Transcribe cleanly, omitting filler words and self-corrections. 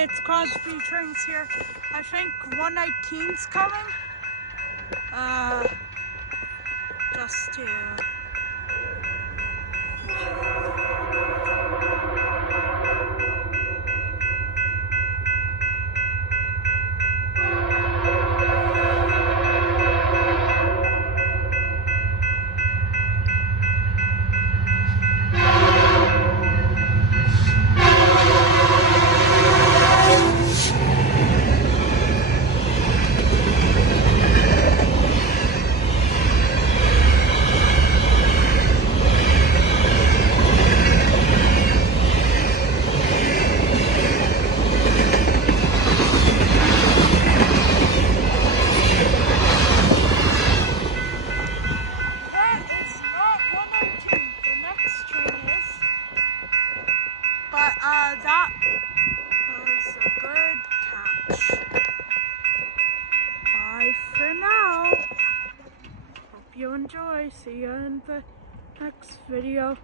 Hey, it's Crosby Drinks here. I think 119's coming. Just to... But that was a good catch. Bye for now. Hope you enjoy. See you in the next video.